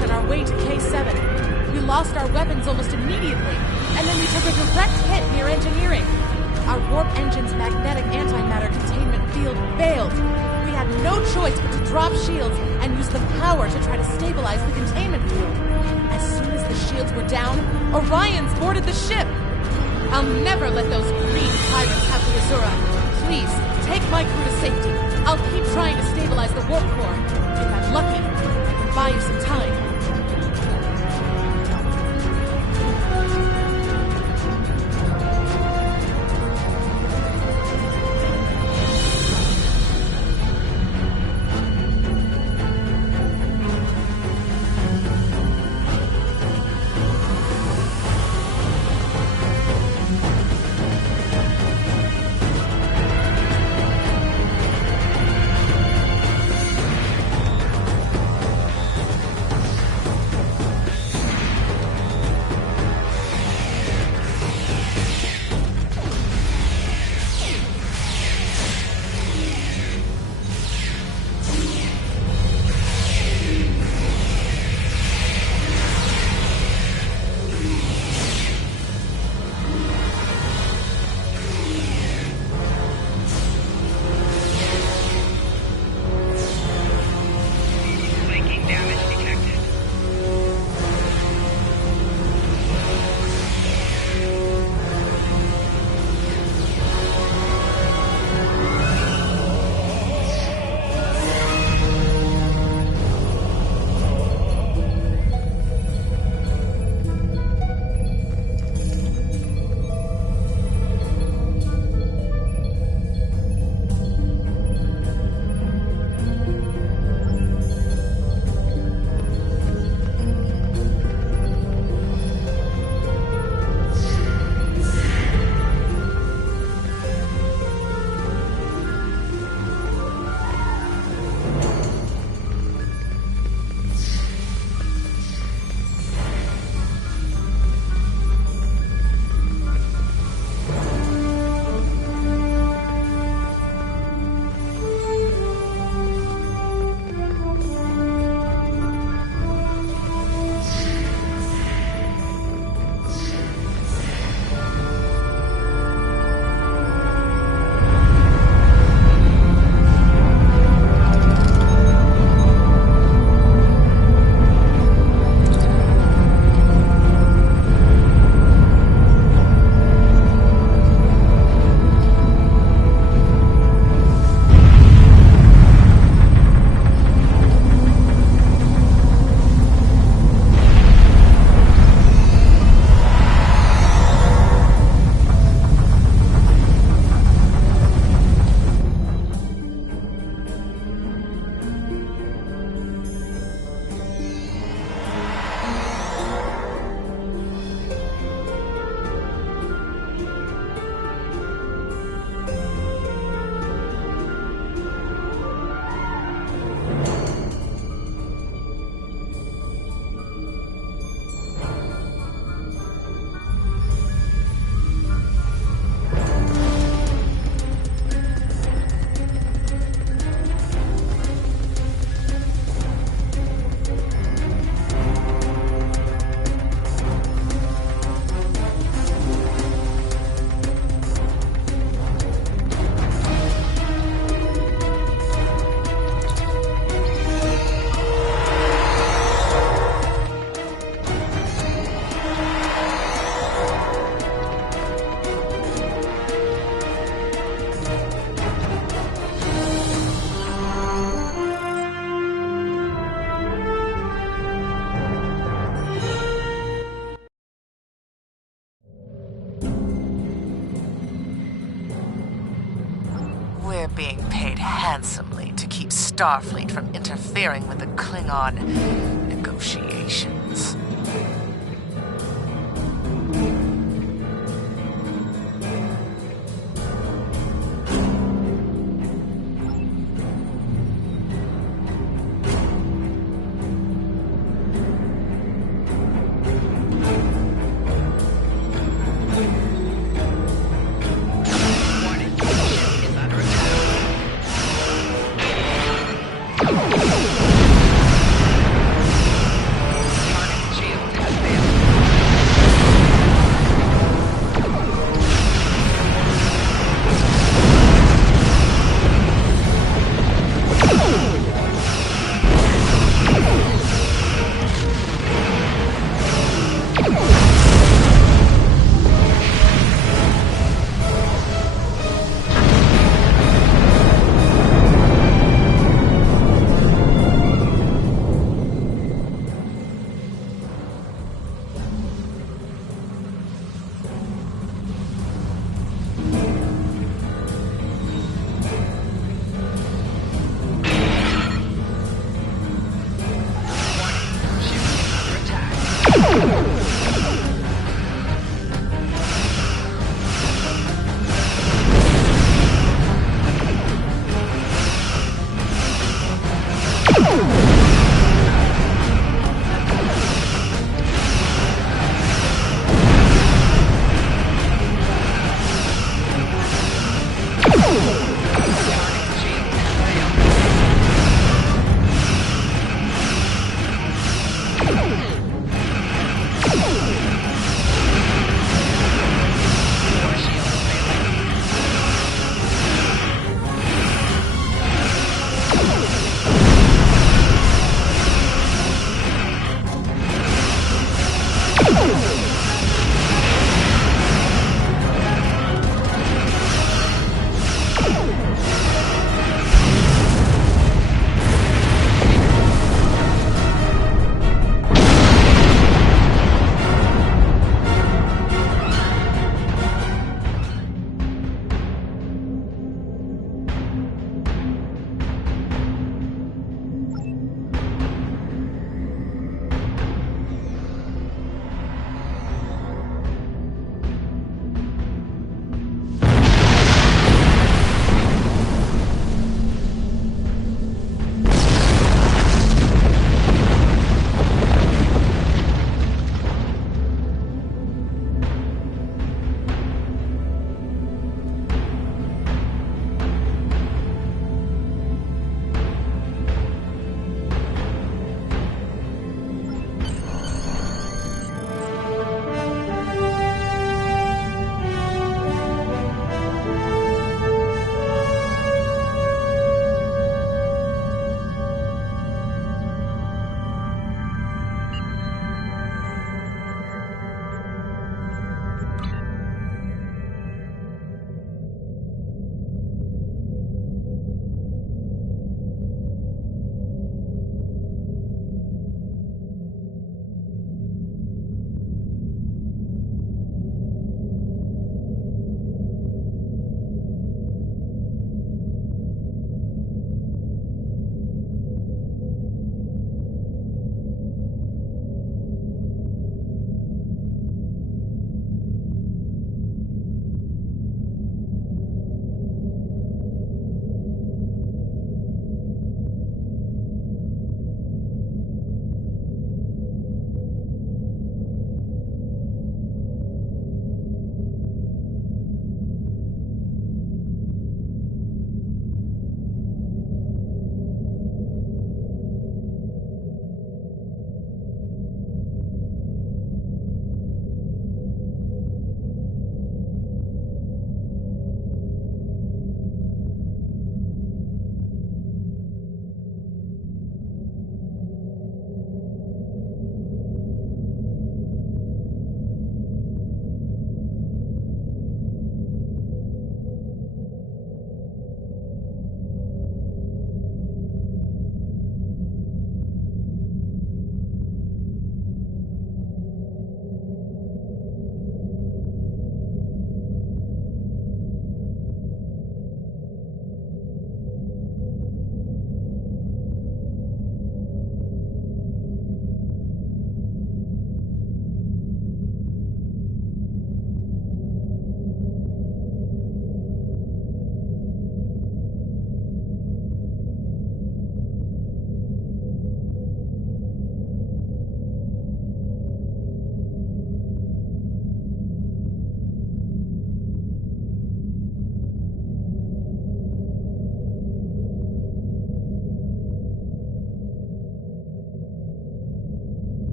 on our way to K7. We lost our weapons almost immediately, and then we took a direct hit near engineering. Our warp engine's magnetic antimatter containment field failed. We had no choice but to drop shields and use the power to try to stabilize the containment field. As soon as the shields were down, Orions boarded the ship. I'll never let those green pirates have the Azura. Please, take my crew to safety. I'll keep trying to stabilize the warp core. If I'm lucky, I can buy you some time. We're being paid handsomely to keep Starfleet from interfering with the Klingon negotiations.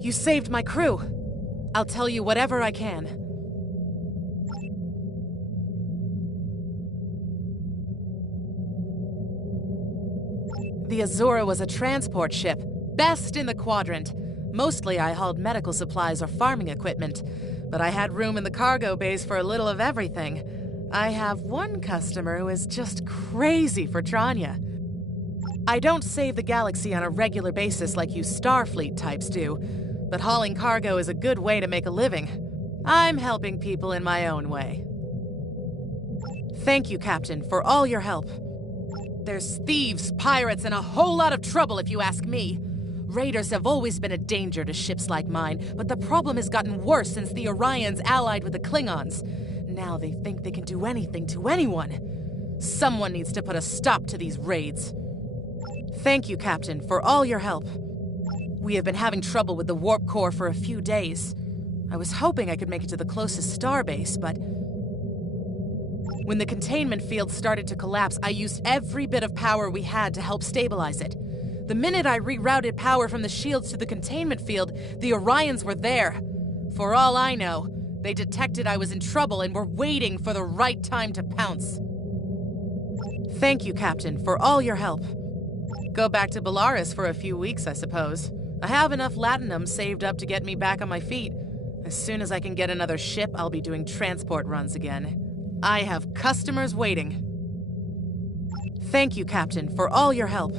You saved my crew. I'll tell you whatever I can. The Azura was a transport ship, best in the quadrant. Mostly I hauled medical supplies or farming equipment, but I had room in the cargo bays for a little of everything. I have one customer who is just crazy for Tranya. I don't save the galaxy on a regular basis like you Starfleet types do, but hauling cargo is a good way to make a living. I'm helping people in my own way. Thank you, Captain, for all your help. There's thieves, pirates, and a whole lot of trouble if you ask me. Raiders have always been a danger to ships like mine, but the problem has gotten worse since the Orions allied with the Klingons. Now they think they can do anything to anyone. Someone needs to put a stop to these raids. Thank you, Captain, for all your help. We have been having trouble with the warp core for a few days. I was hoping I could make it to the closest starbase, but when the containment field started to collapse, I used every bit of power we had to help stabilize it. The minute I rerouted power from the shields to the containment field, the Orions were there. For all I know, they detected I was in trouble and were waiting for the right time to pounce. Thank you, Captain, for all your help. Go back to Bellaris for a few weeks, I suppose. I have enough latinum saved up to get me back on my feet. As soon as I can get another ship, I'll be doing transport runs again. I have customers waiting. Thank you, Captain, for all your help.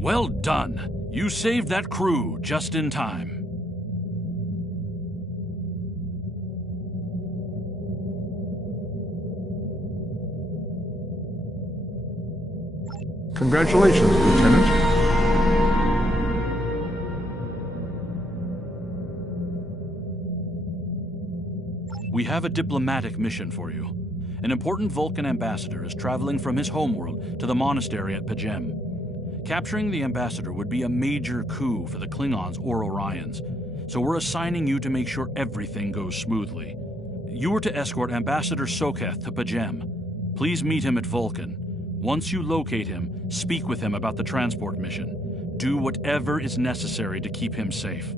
Well done. You saved that crew just in time. Congratulations, Lieutenant. We have a diplomatic mission for you. An important Vulcan ambassador is traveling from his homeworld to the monastery at Pajem. Capturing the ambassador would be a major coup for the Klingons or Orions, so we're assigning you to make sure everything goes smoothly. You are to escort Ambassador Soketh to Pajem. Please meet him at Vulcan. Once you locate him, speak with him about the transport mission. Do whatever is necessary to keep him safe.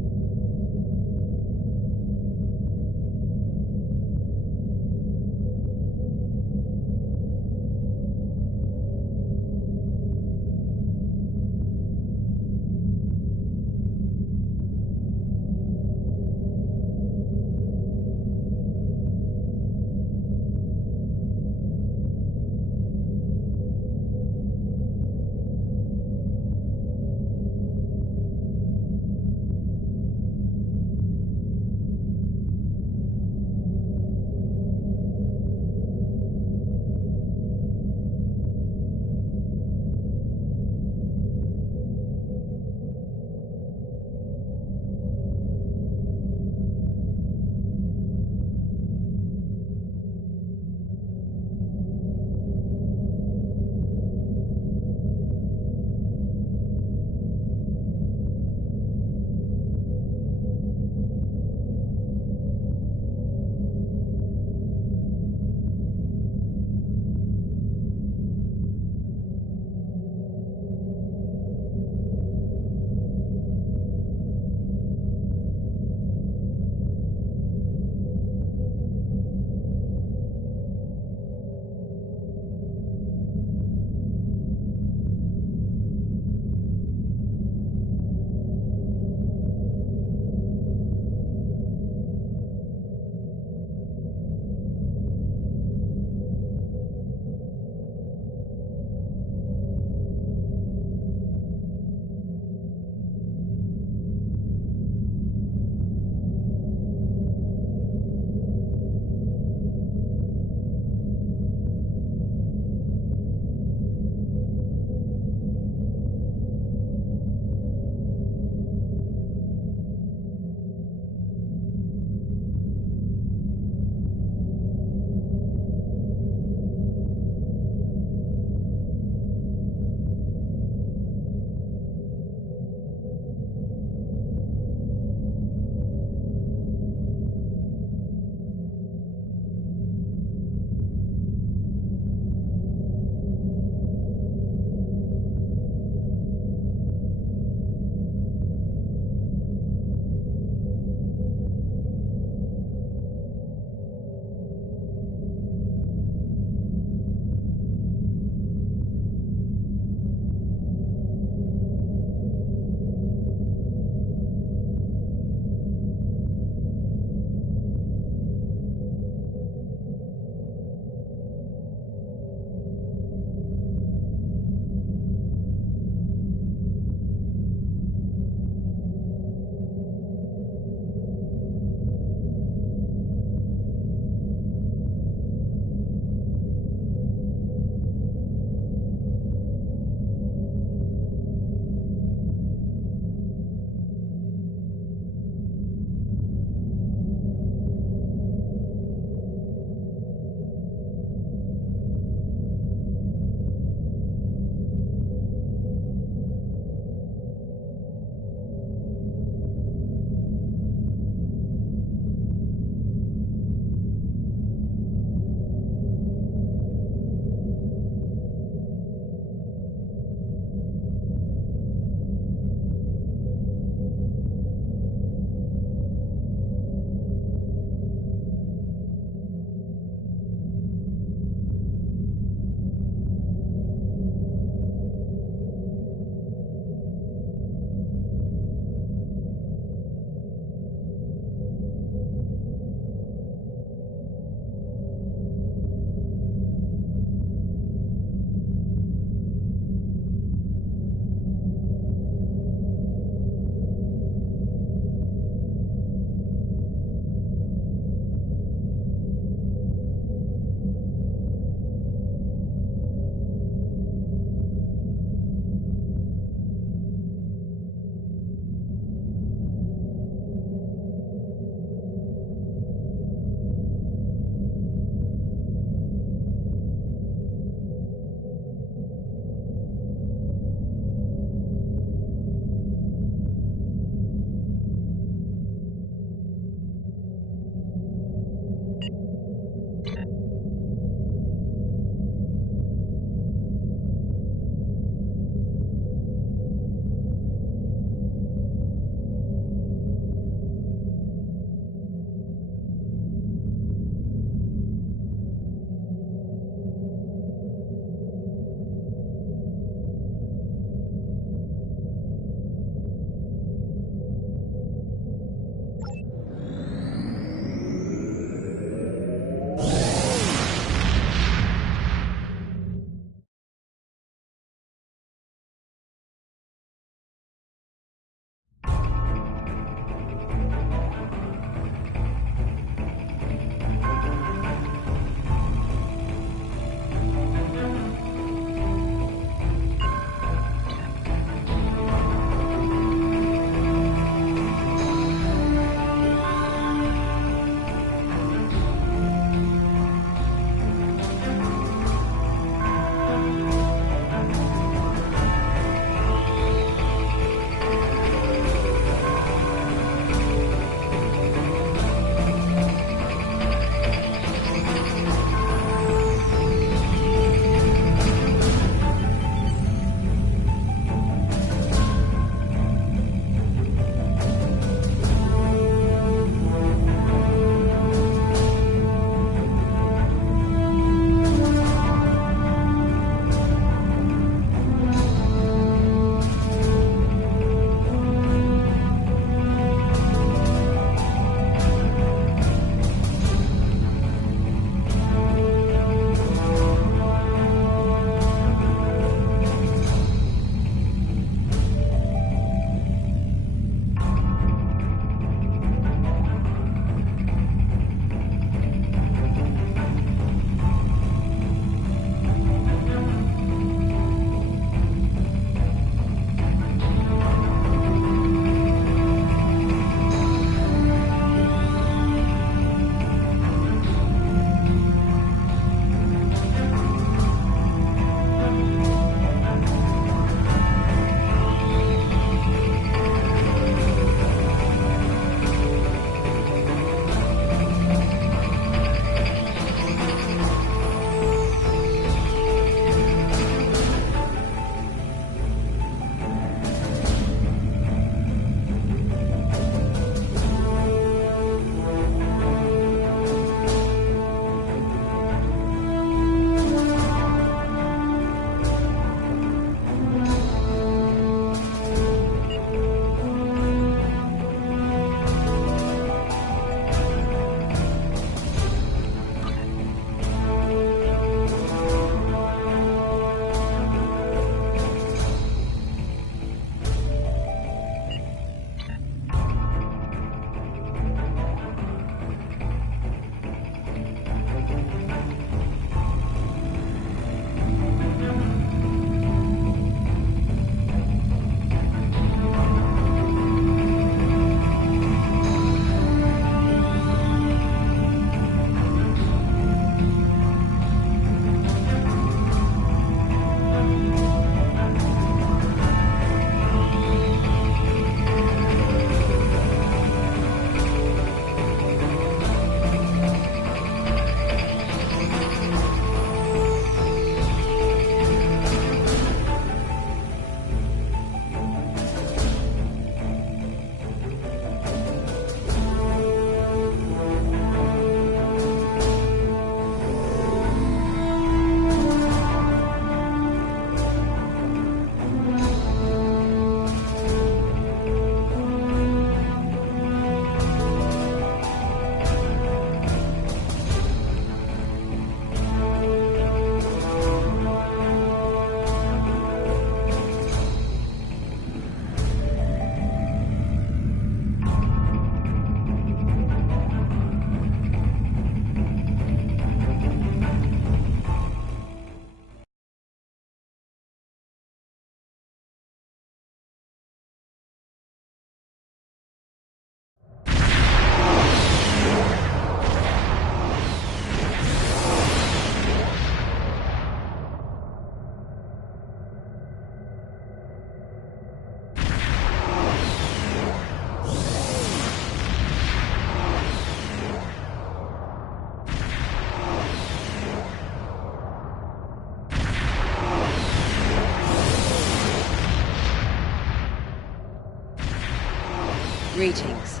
Greetings.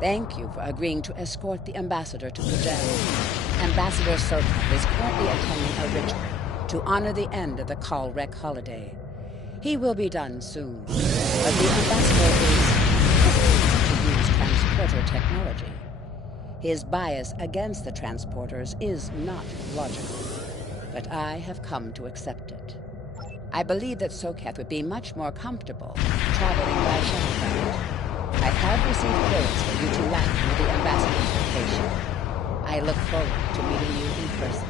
Thank you for agreeing to escort the ambassador to Pajem. Ambassador Sokath is currently attending a ritual to honor the end of the Kalrek holiday. He will be done soon, but the ambassador is hesitant to use transporter technology. His bias against the transporters is not logical, but I have come to accept it. I believe that Sokath would be much more comfortable traveling by shuttlecraft. I have received clearance for you to land near the ambassador's location. I look forward to meeting you in person.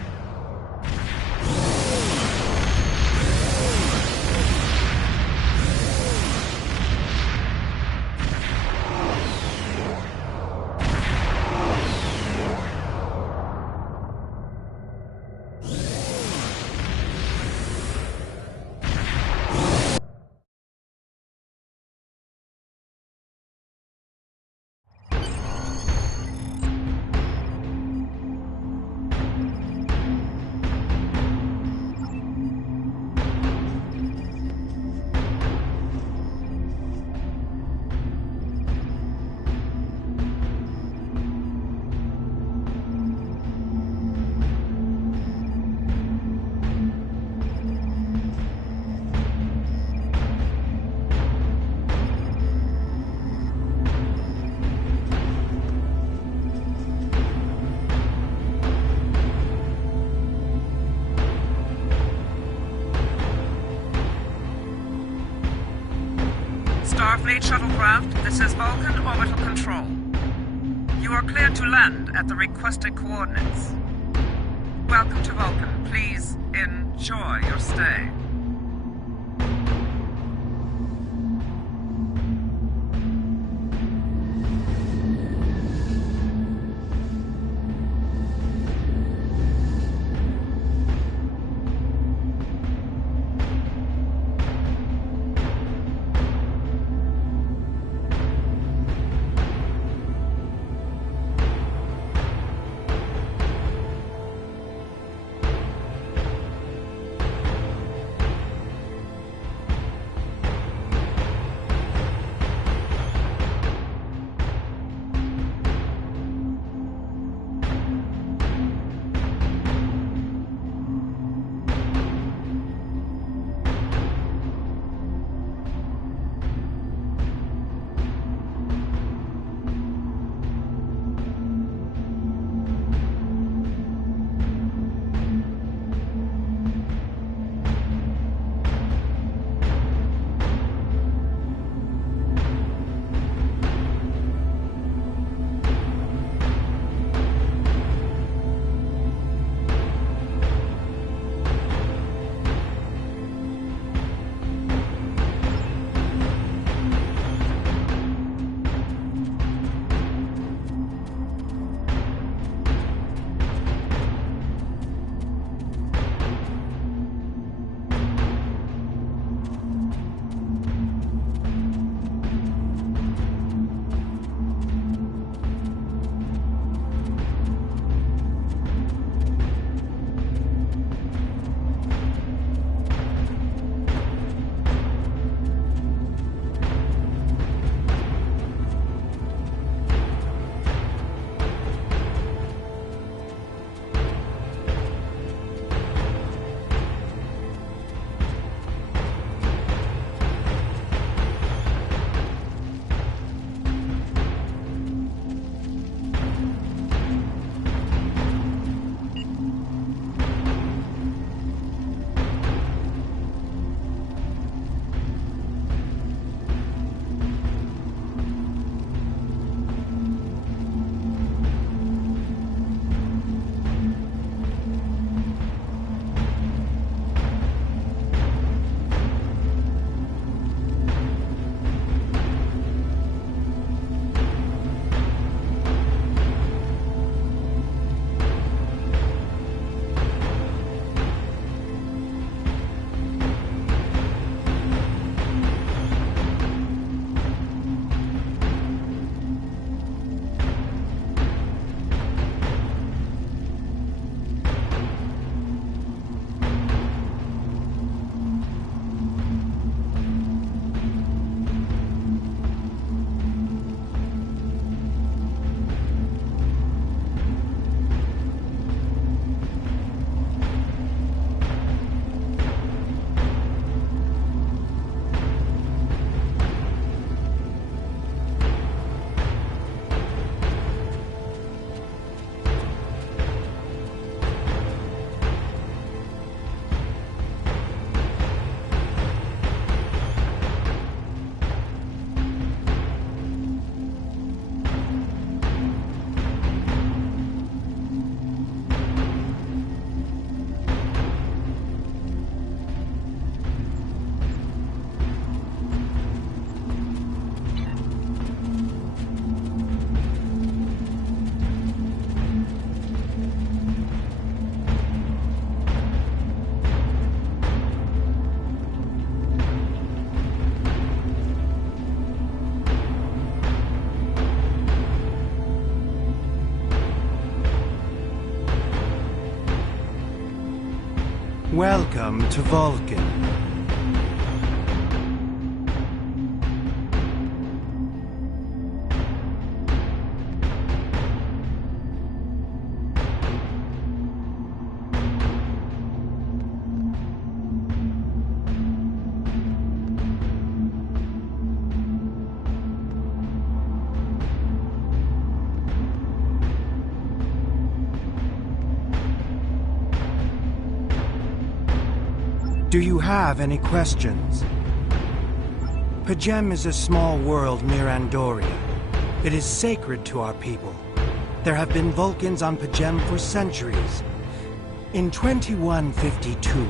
Starfleet shuttlecraft, this is Vulcan Orbital Control. You are cleared to land at the requested coordinates. Welcome to Vulcan. Please enjoy your stay. Welcome to Vulcan. Do you have any questions? P'Jem is a small world near Andoria. It is sacred to our people. There have been Vulcans on P'Jem for centuries. In 2152,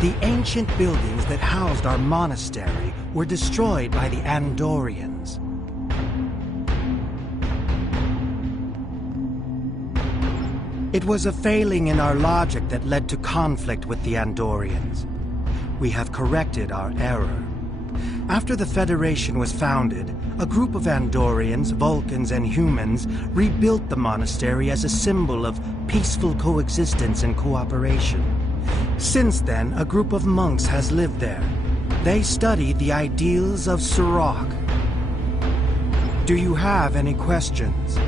the ancient buildings that housed our monastery were destroyed by the Andorians. It was a failing in our logic that led to conflict with the Andorians. We have corrected our error. After the Federation was founded, a group of Andorians, Vulcans, and humans rebuilt the monastery as a symbol of peaceful coexistence and cooperation. Since then, a group of monks has lived there. They study the ideals of Surrak. Do you have any questions?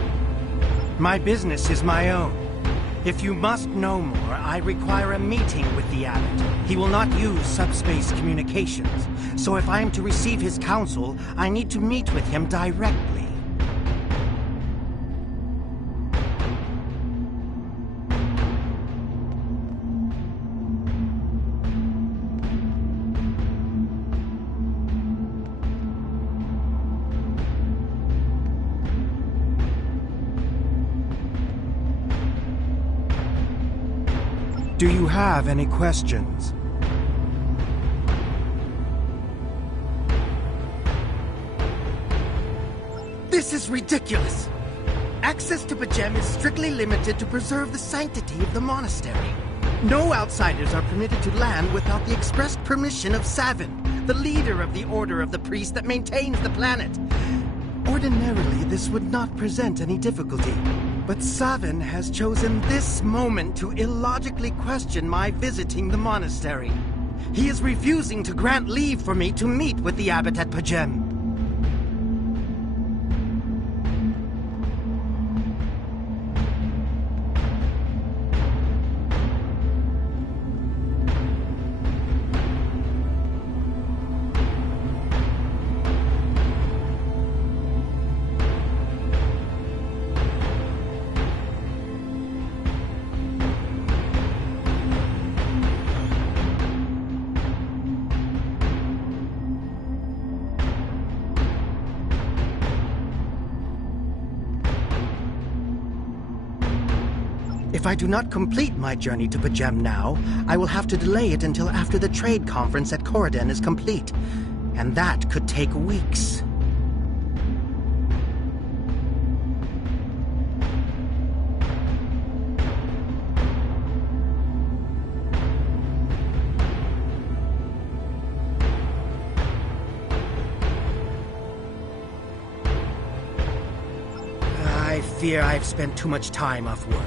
My business is my own. If you must know more, I require a meeting with the Abbot. He will not use subspace communications, so if I am to receive his counsel, I need to meet with him directly. Do you have any questions? This is ridiculous! Access to P'Jem is strictly limited to preserve the sanctity of the monastery. No outsiders are permitted to land without the express permission of Savin, the leader of the Order of the Priest that maintains the planet. Ordinarily, this would not present any difficulty. But Savin has chosen this moment to illogically question my visiting the monastery. He is refusing to grant leave for me to meet with the Abbot at P'Jem. If I do not complete my journey to P'Jem now, I will have to delay it until after the trade conference at Corridon is complete. And that could take weeks. I fear I've spent too much time off-world.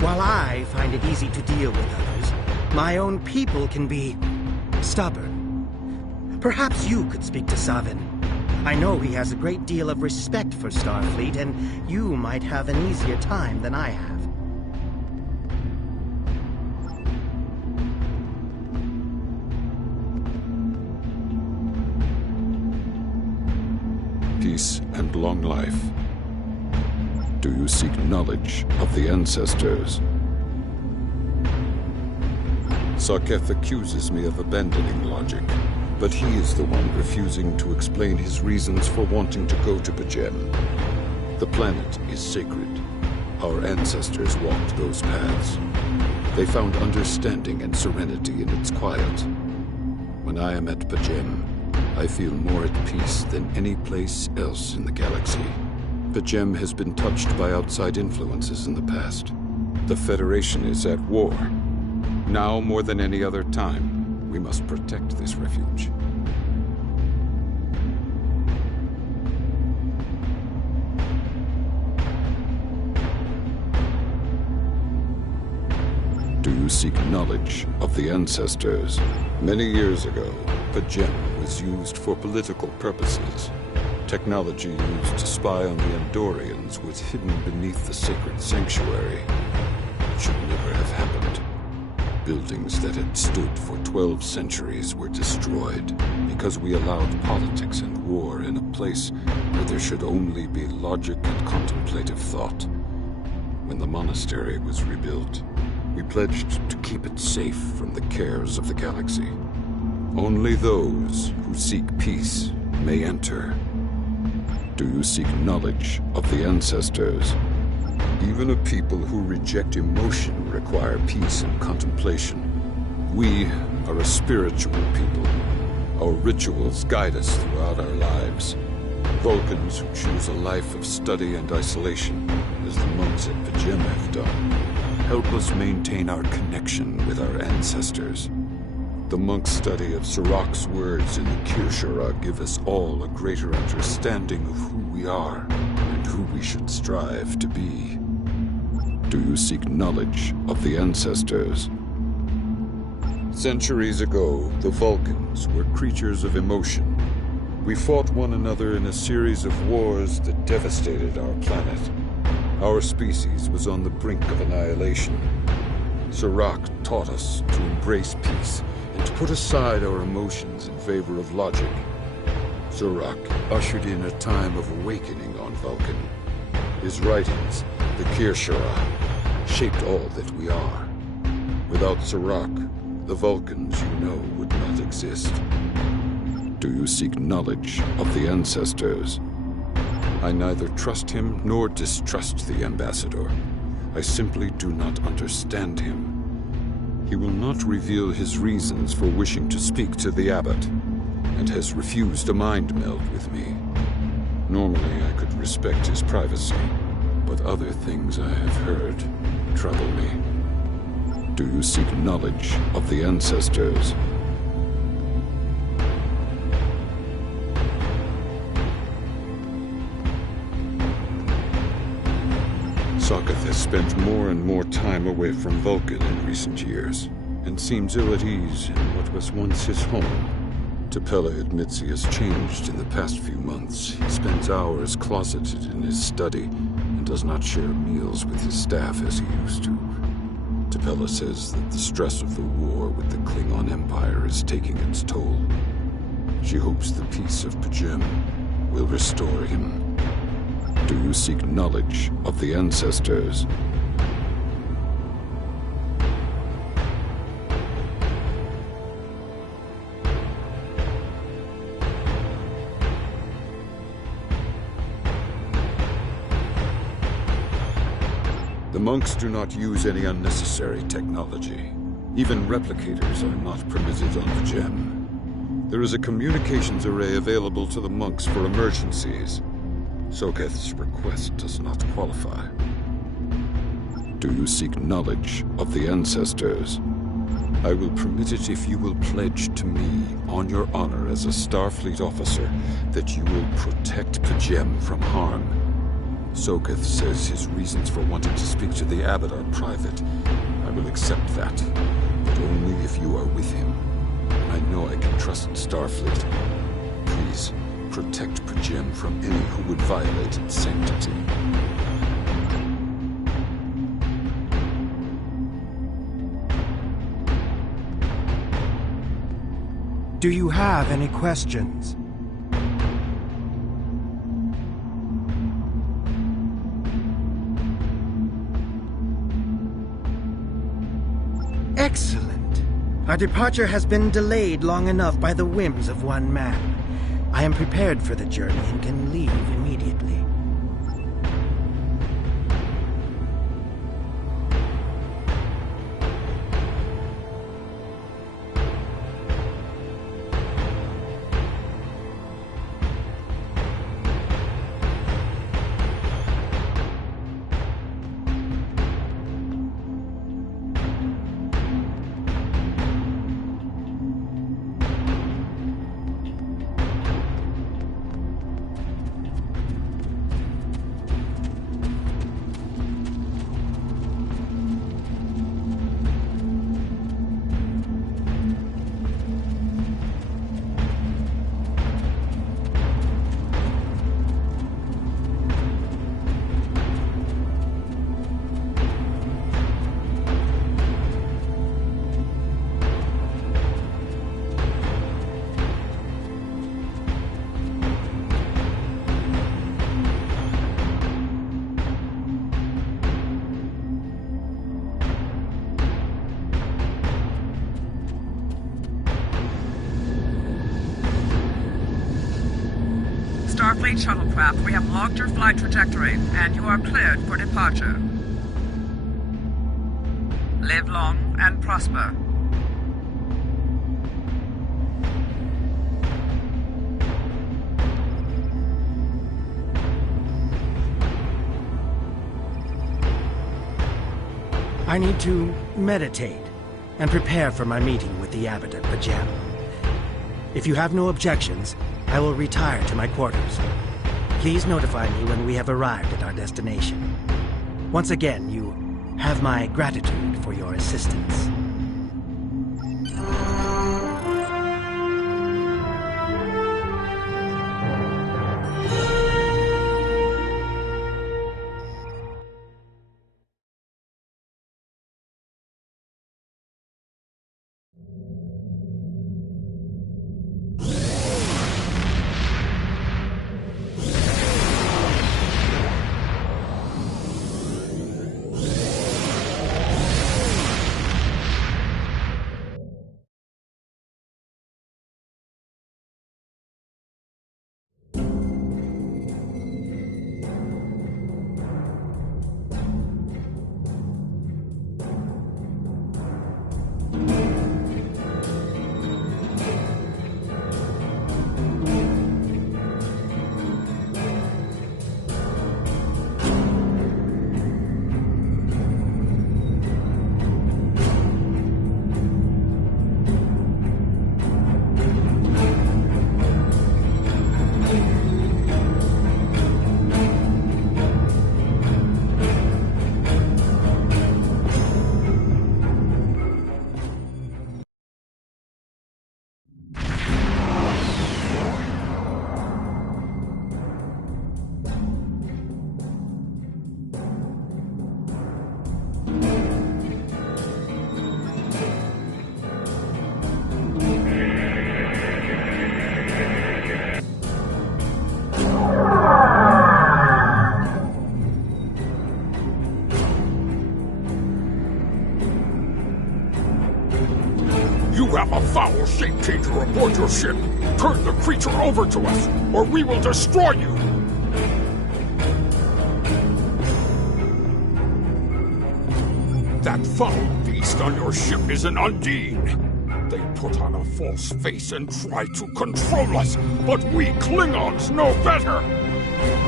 While I find it easy to deal with others, my own people can be stubborn. Perhaps you could speak to Savin. I know he has a great deal of respect for Starfleet, and you might have an easier time than I have. Peace and long life. Do you seek knowledge of the ancestors? Sarketh accuses me of abandoning logic, but he is the one refusing to explain his reasons for wanting to go to P'Jem. The planet is sacred. Our ancestors walked those paths. They found understanding and serenity in its quiet. When I am at P'Jem, I feel more at peace than any place else in the galaxy. P'Jem has been touched by outside influences in the past. The Federation is at war. Now more than any other time, we must protect this refuge. Do you seek knowledge of the ancestors? Many years ago, Pajem was used for political purposes. Technology used to spy on the Andorians was hidden beneath the sacred sanctuary. It should never have happened. Buildings that had stood for 12 centuries were destroyed because we allowed politics and war in a place where there should only be logic and contemplative thought. When the monastery was rebuilt, we pledged to keep it safe from the cares of the galaxy. Only those who seek peace may enter. Do you seek knowledge of the ancestors? Even a people who reject emotion require peace and contemplation. We are a spiritual people. Our rituals guide us throughout our lives. Vulcans who choose a life of study and isolation, as the monks at Pajem have done, help us maintain our connection with our ancestors. The monk's study of Sirach's words in the Kir'Shara give us all a greater understanding of who we are and who we should strive to be. Do you seek knowledge of the ancestors? Centuries ago, the Vulcans were creatures of emotion. We fought one another in a series of wars that devastated our planet. Our species was on the brink of annihilation. Sirach taught us to embrace peace and to put aside our emotions in favor of logic. Sirach ushered in a time of awakening on Vulcan. His writings, the Kir'Shara, shaped all that we are. Without Sirach, the Vulcans you know would not exist. Do you seek knowledge of the ancestors? I neither trust him nor distrust the ambassador. I simply do not understand him. He will not reveal his reasons for wishing to speak to the abbot, and has refused a mind meld with me. Normally I could respect his privacy, but other things I have heard trouble me. Do you seek knowledge of the ancestors? Sokath has spent more and more time away from Vulcan in recent years, and seems ill at ease in what was once his home. T'Pela admits he has changed in the past few months. He spends hours closeted in his study, and does not share meals with his staff as he used to. T'Pela says that the stress of the war with the Klingon Empire is taking its toll. She hopes the peace of Pajem will restore him. Do you seek knowledge of the ancestors? The monks do not use any unnecessary technology. Even replicators are not permitted on Pajem. There is a communications array available to the monks for emergencies. Sokath's request does not qualify. Do you seek knowledge of the ancestors? I will permit it if you will pledge to me, on your honor as a Starfleet officer, that you will protect Pajem from harm. Sokath says his reasons for wanting to speak to the abbot are private. I will accept that, but only if you are with him. I know I can trust Starfleet. Please, protect Pajem from any who would violate its sanctity. Do you have any questions? Excellent. Our departure has been delayed long enough by the whims of one man. I am prepared for the journey and can leave immediately. Starfleet shuttlecraft, we have logged your flight trajectory, and you are cleared for departure. Live long and prosper. I need to meditate and prepare for my meeting with the Abbot at Pajem. If you have no objections, I will retire to my quarters. Please notify me when we have arrived at our destination. Once again, you have my gratitude for your assistance. foul shape changer aboard your ship. Turn the creature over to us, or we will destroy you! That foul beast on your ship is an Undine. They put on a false face and try to control us, but we Klingons know better!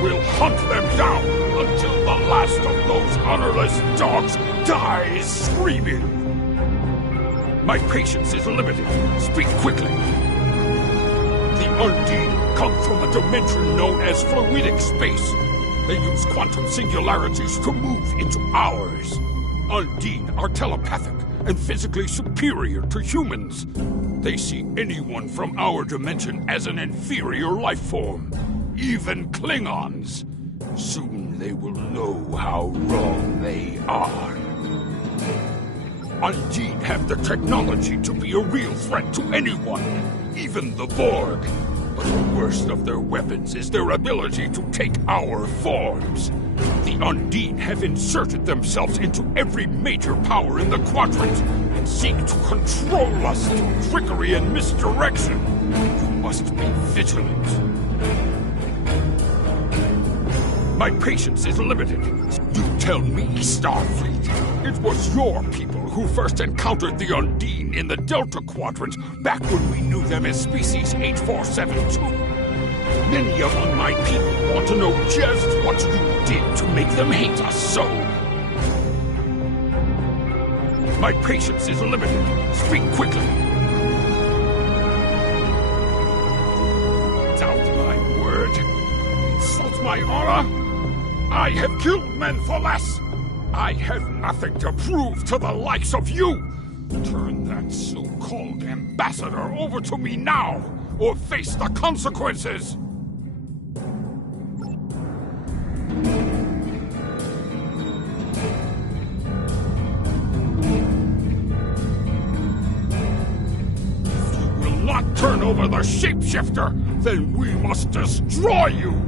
We'll hunt them down until the last of those honorless dogs dies screaming! My patience is limited. Speak quickly. The Undine come from a dimension known as fluidic space. They use quantum singularities to move into ours. Undine are telepathic and physically superior to humans. They see anyone from our dimension as an inferior life form. Even Klingons. Soon they will know how wrong they are. Undine have the technology to be a real threat to anyone, even the Borg. But the worst of their weapons is their ability to take our forms. The Undine have inserted themselves into every major power in the Quadrant and seek to control us through trickery and misdirection. You must be vigilant. My patience is limited. You tell me, Starfleet. It was your people who first encountered the Undine in the Delta Quadrant back when we knew them as Species 8472. Many among my people want to know just what you did to make them hate us so. My patience is limited. Speak quickly. Doubt my word. Insult my honor. I have killed men for less. I have nothing to prove to the likes of you. Turn that so-called ambassador over to me now, or face the consequences. If you will not turn over the shapeshifter, then we must destroy you.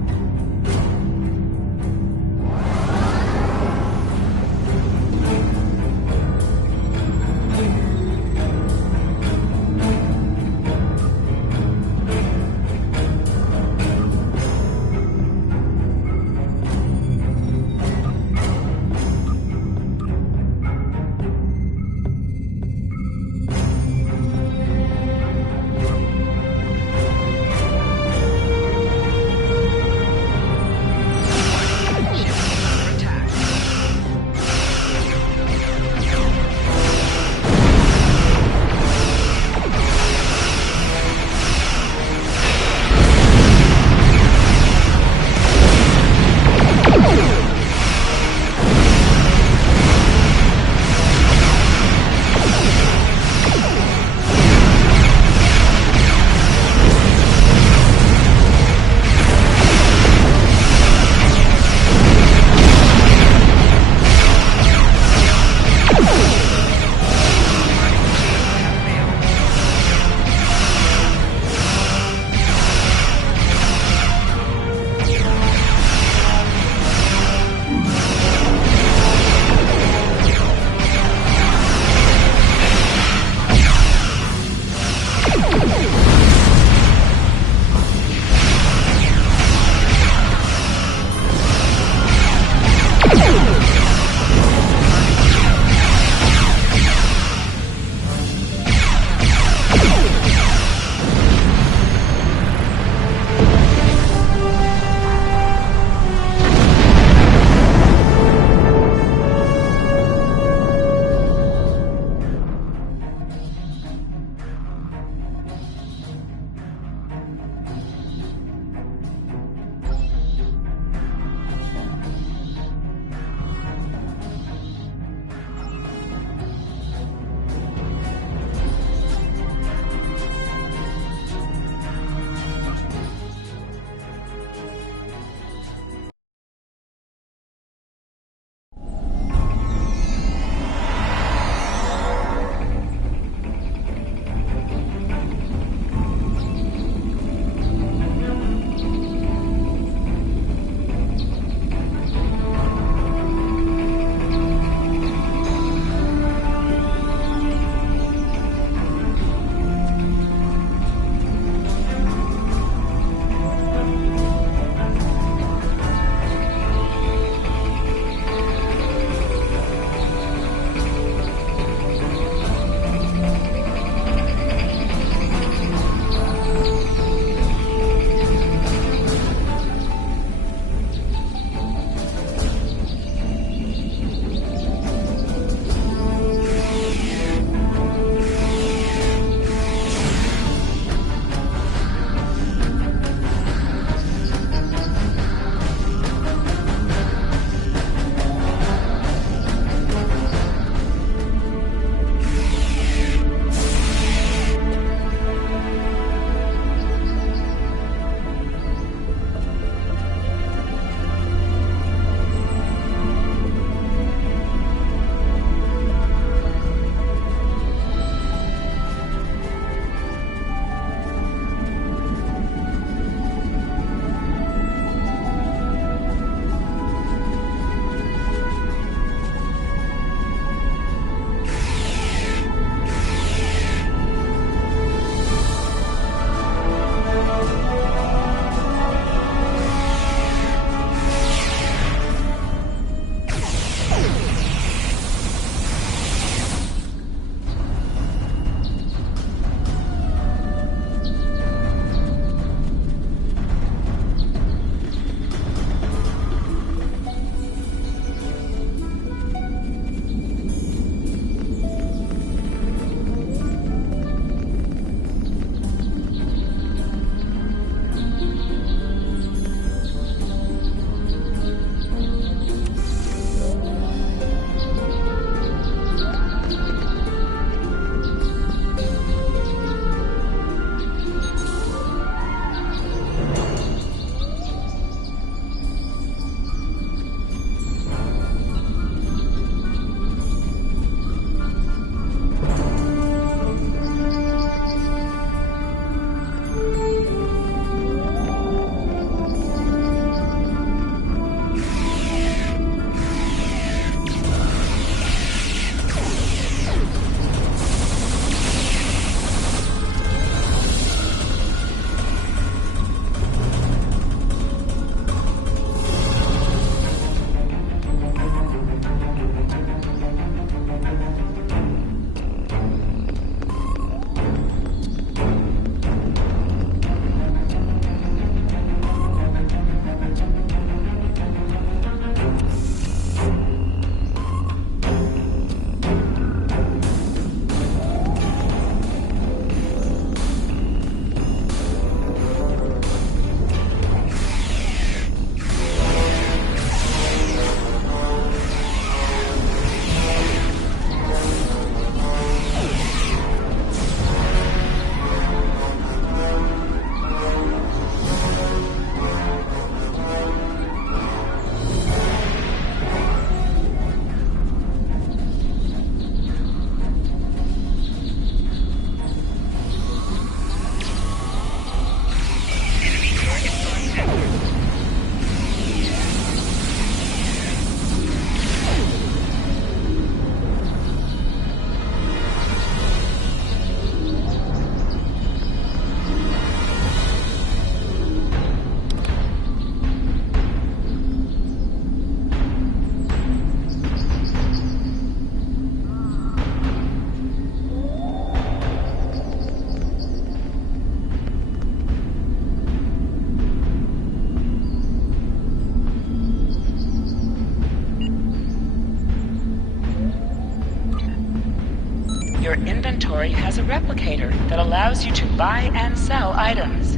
inventory has a replicator that allows you to buy and sell items.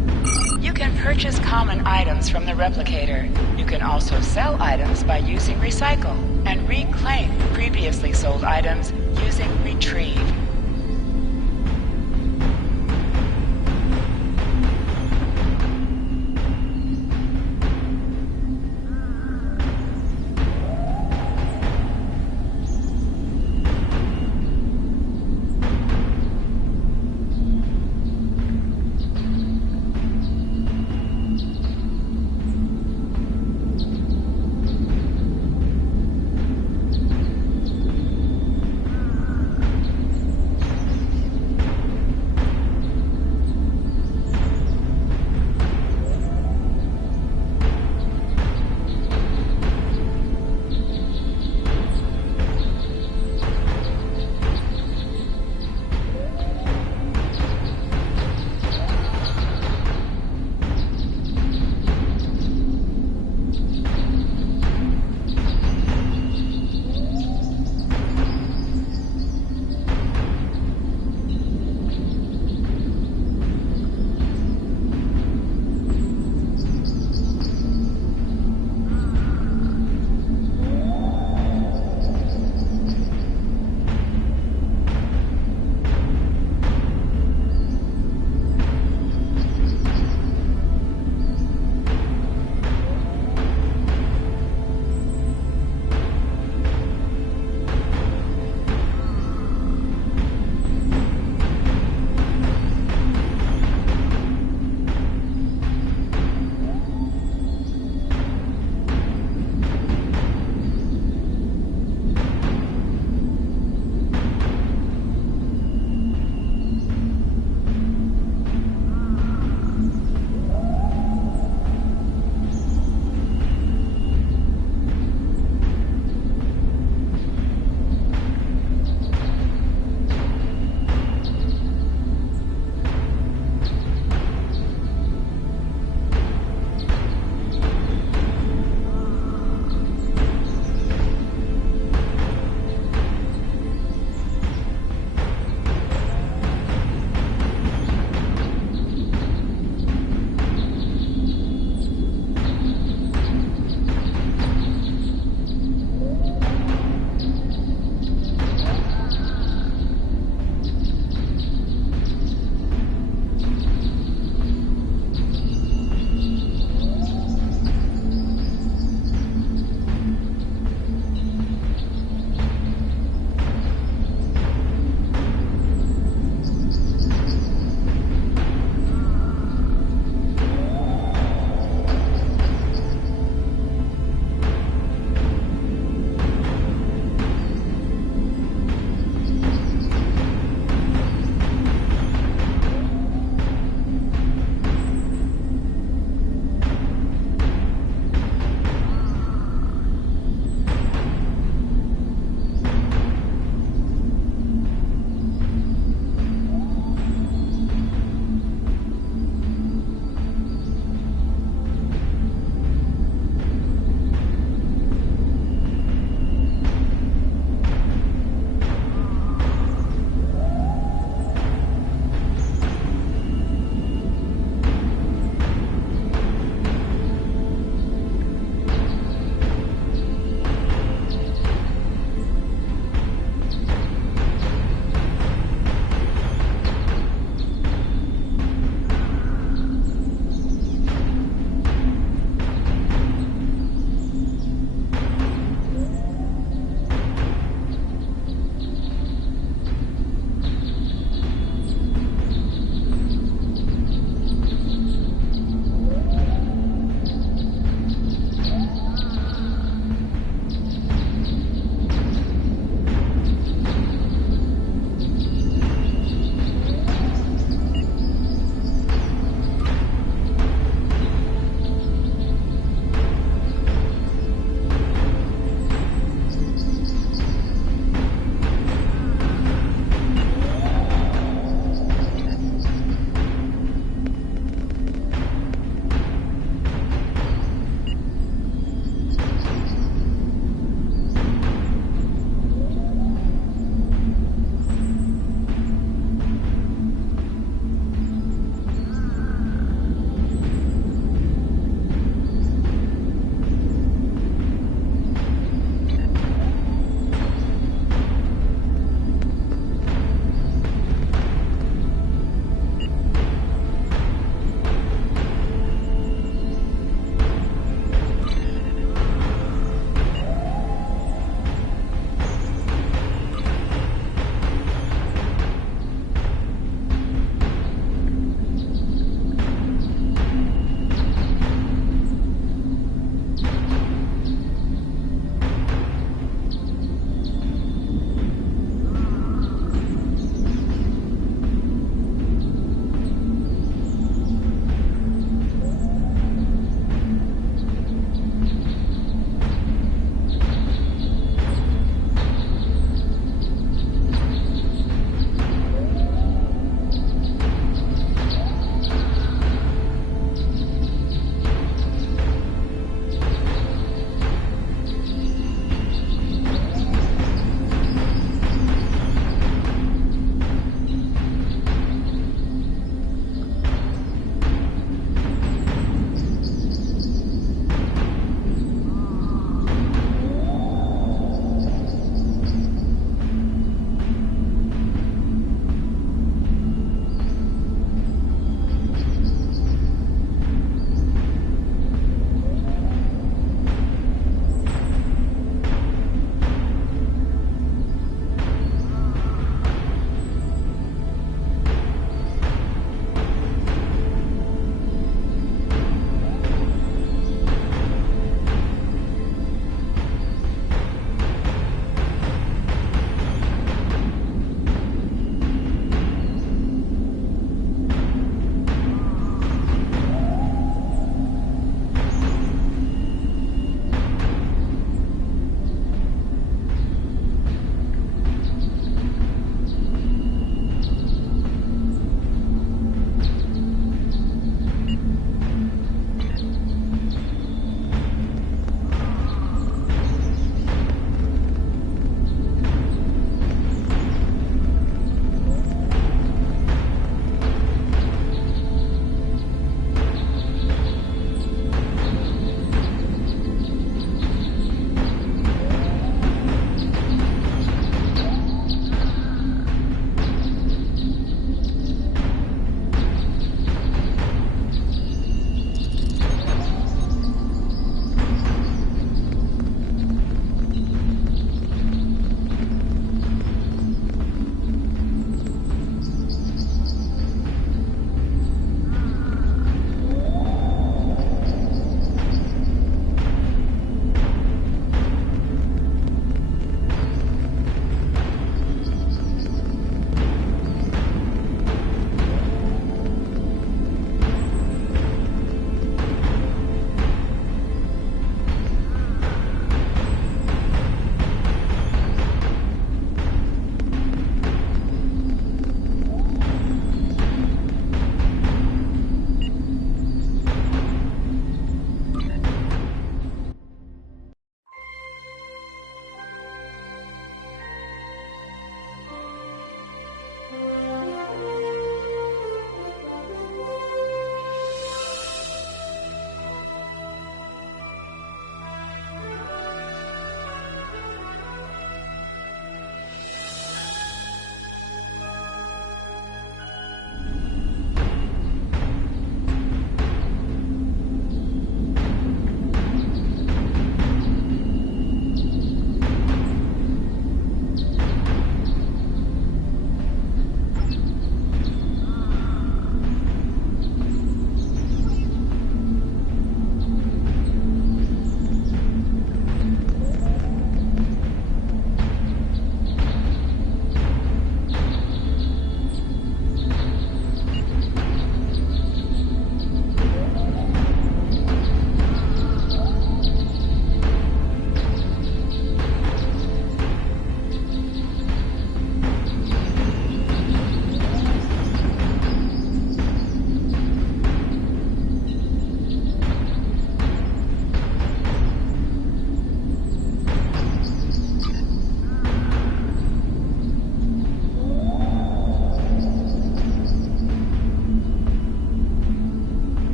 You can purchase common items from the replicator. You can also sell items by using Recycle, and reclaim previously sold items using Retrieve.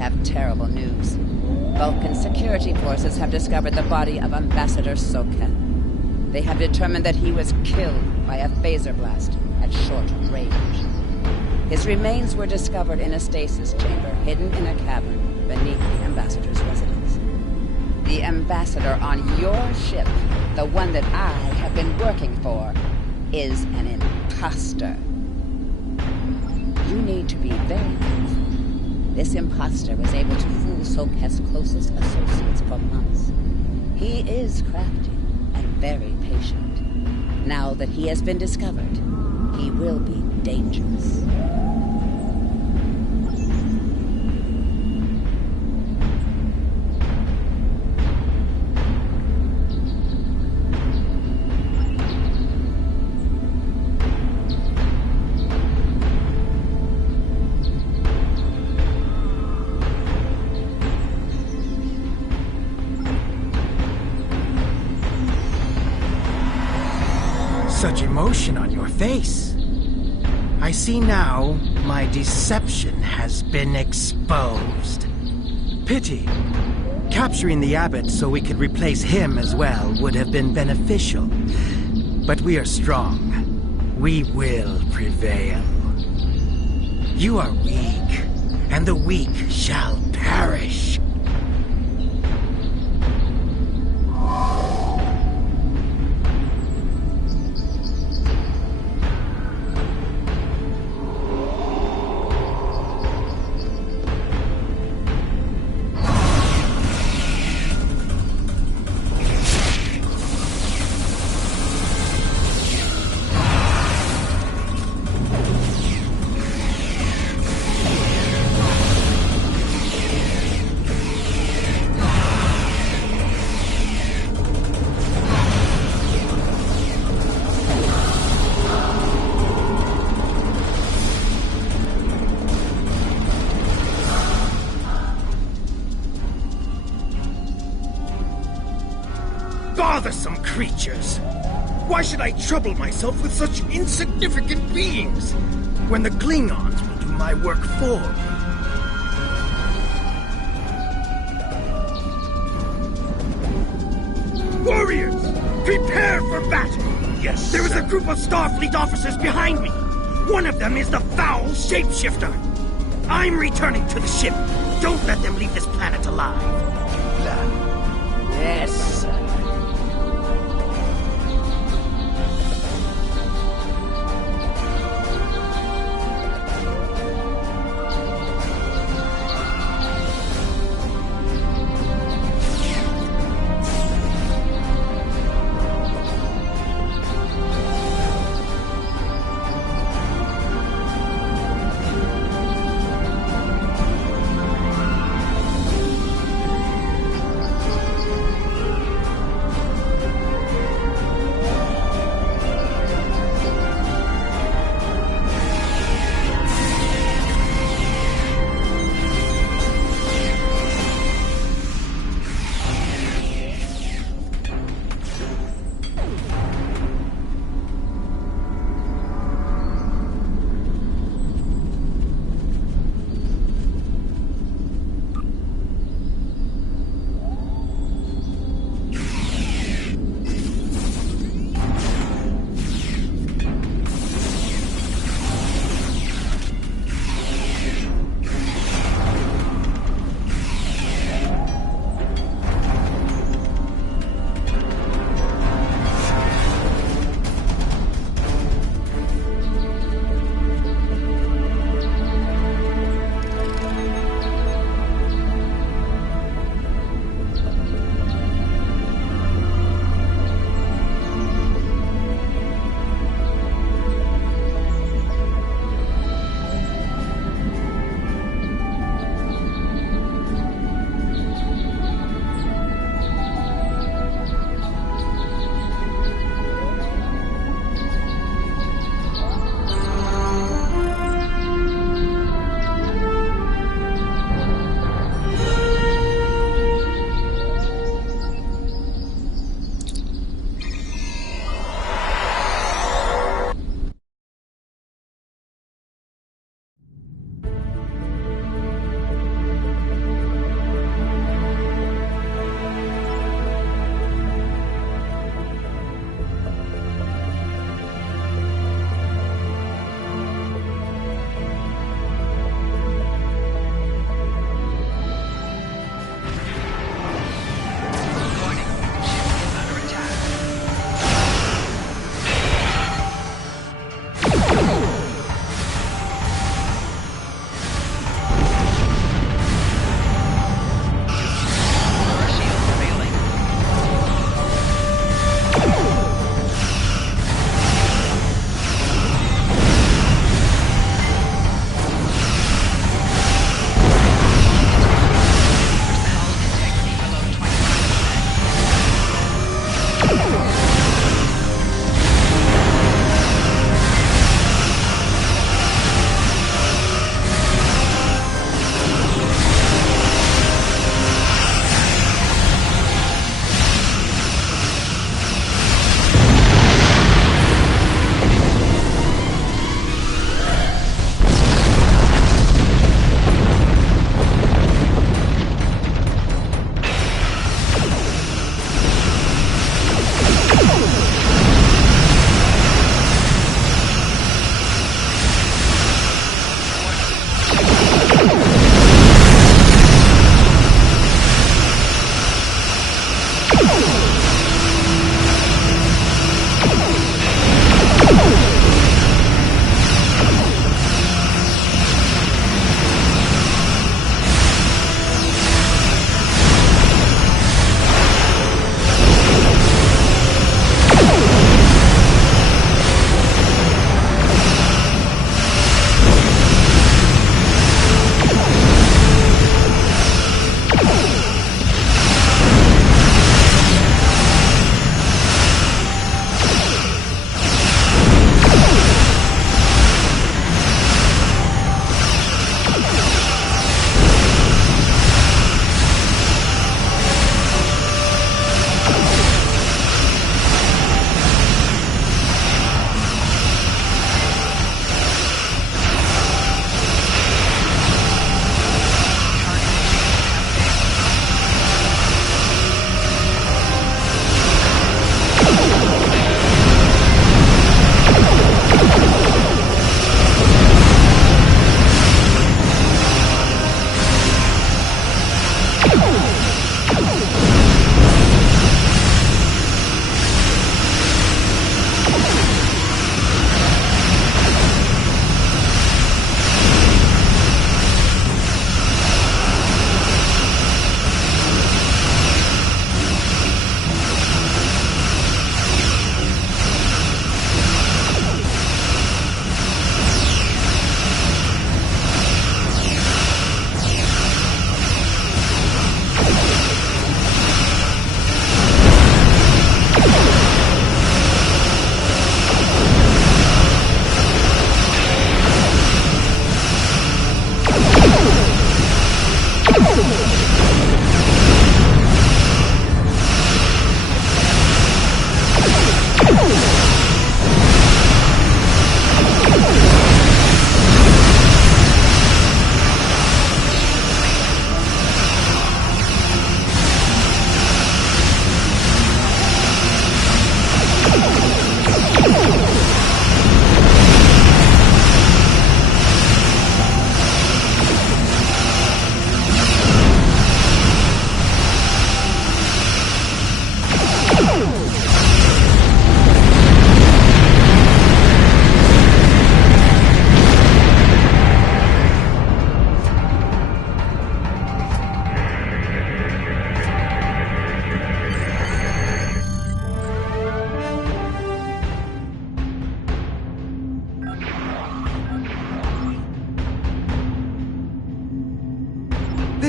have terrible news. Vulcan security forces have discovered the body of Ambassador Soketh. They have determined that he was killed by a phaser blast at short range. His remains were discovered in a stasis chamber hidden in a cavern beneath the Ambassador's residence. The Ambassador on your ship, the one that I have been working for, is an imposter. You need to be very careful. This imposter was able to fool Soketh's closest associates for months. He is crafty and very patient. Now that he has been discovered, he will be dangerous. Such emotion on your face. I see now my deception has been exposed. Pity. Capturing the abbot so we could replace him as well would have been beneficial. But we are strong. We will prevail. You are weak, and the weak shall perish. Bothersome creatures! Why should I trouble myself with such insignificant beings, when the Klingons will do my work for me? Warriors! Prepare for battle! Yes, There is a group of Starfleet officers behind me! One of them is the foul shapeshifter! I'm returning to the ship! Don't let them leave this planet alive! Yes, sir.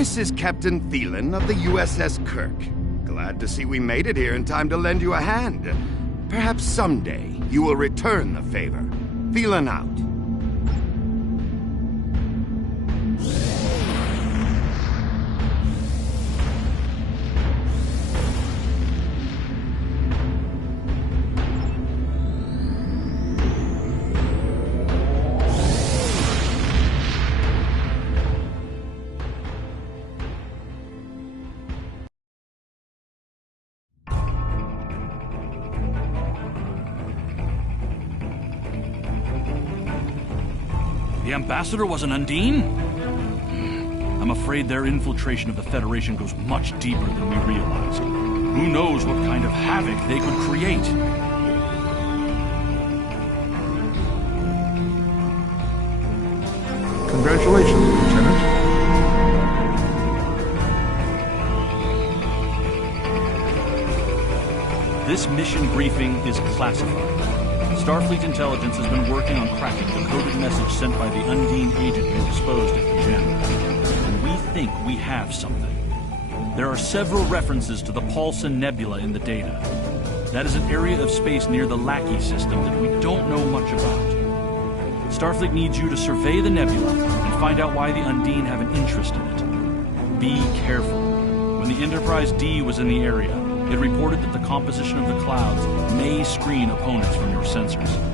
This is Captain Thielen of the USS Kirk. Glad to see we made it here in time to lend you a hand. Perhaps someday you will return the favor. Thielen out. The Ambassador was an Undine? I'm afraid their infiltration of the Federation goes much deeper than we realized. Who knows what kind of havoc they could create? Congratulations, Lieutenant. This mission briefing is classified. Starfleet Intelligence has been working on cracking the coded message sent by the Undine agent you disposed at the gem. And we think we have something. There are several references to the Paulson Nebula in the data. That is an area of space near the Lackey system that we don't know much about. Starfleet needs you to survey the nebula and find out why the Undine have an interest in it. Be careful. When the Enterprise D was in the area, it reported that the composition of the clouds may screen opponents from your sensors.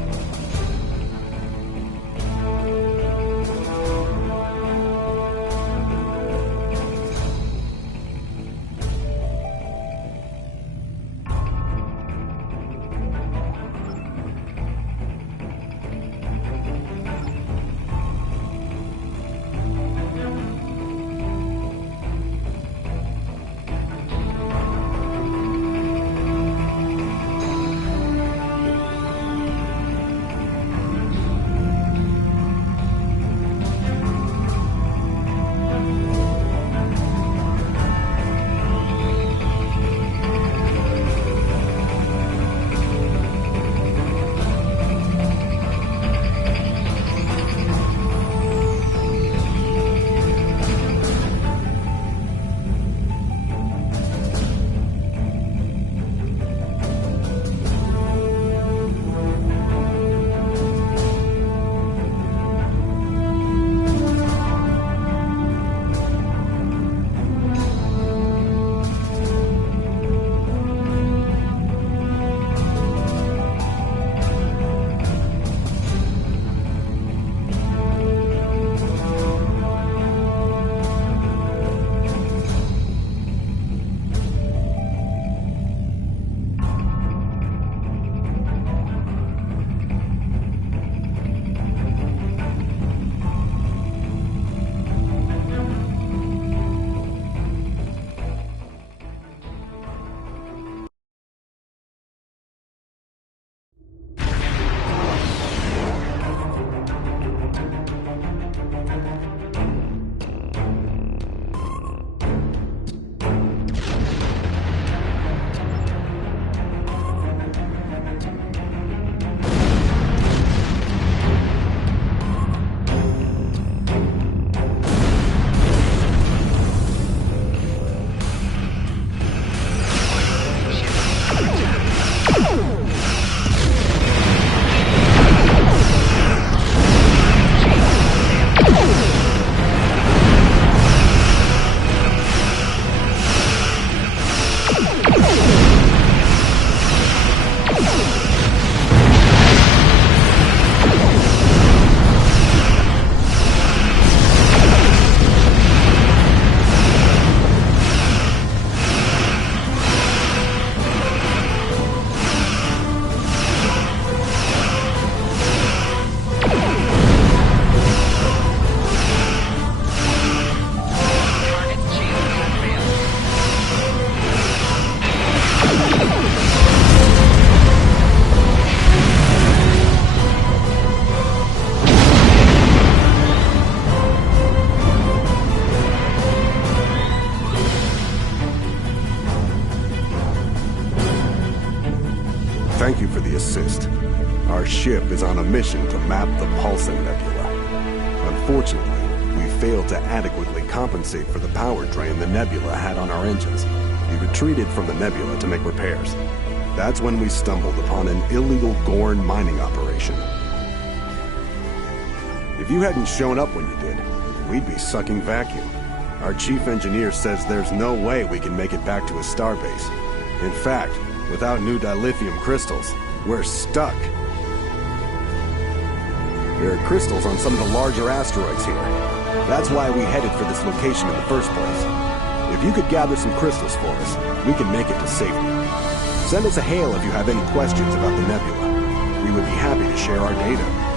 Thank you for the assist. Our ship is on a mission to map the Pulsar Nebula. Unfortunately, we failed to adequately compensate for the power drain the nebula had on our engines. We retreated from the nebula to make repairs. That's when we stumbled upon an illegal Gorn mining operation. If you hadn't shown up when you did, we'd be sucking vacuum. Our chief engineer says there's no way we can make it back to a starbase. In fact, without new dilithium crystals, we're stuck. There are crystals on some of the larger asteroids here. That's why we headed for this location in the first place. If you could gather some crystals for us, we can make it to safety. Send us a hail if you have any questions about the nebula. We would be happy to share our data.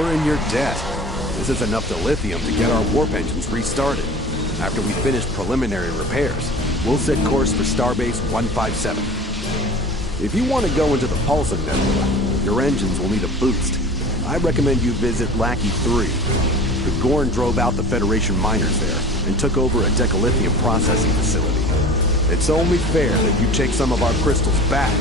We're in your debt. This is enough dilithium to get our warp engines restarted. After we finish preliminary repairs, we'll set course for Starbase 157. If you want to go into the Paulson Nebula, your engines will need a boost. I recommend you visit Lackey 3. The Gorn drove out the Federation miners there and took over a decalithium processing facility. It's only fair that you take some of our crystals back.